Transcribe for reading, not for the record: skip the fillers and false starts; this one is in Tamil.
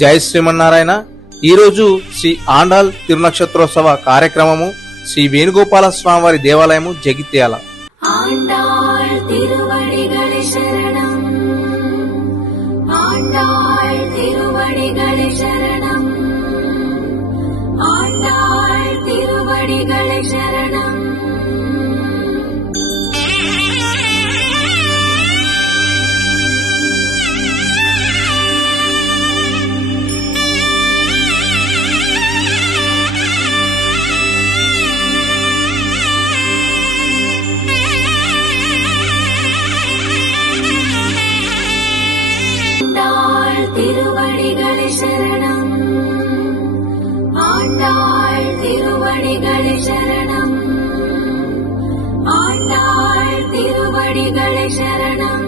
జై శ్రీమన్నారాయణ. ఈరోజు శ్రీ ఆండాల్ తిరునక్షత్రోత్సవ కార్యక్రమము శ్రీ వేణుగోపాల స్వామివారి దేవాలయము జగిత్యాల. ஆண்டாள் திருவடிகளே சரணம், ஆண்டாள் திருவடிகளே சரணம், ஆண்டாள் திருவடிகளே சரணம். திருவடிகளே சரணம், ஆண்டாள் திருவடிகளே சரணம், ஆண்டாள் திருவடிகளே சரணம்.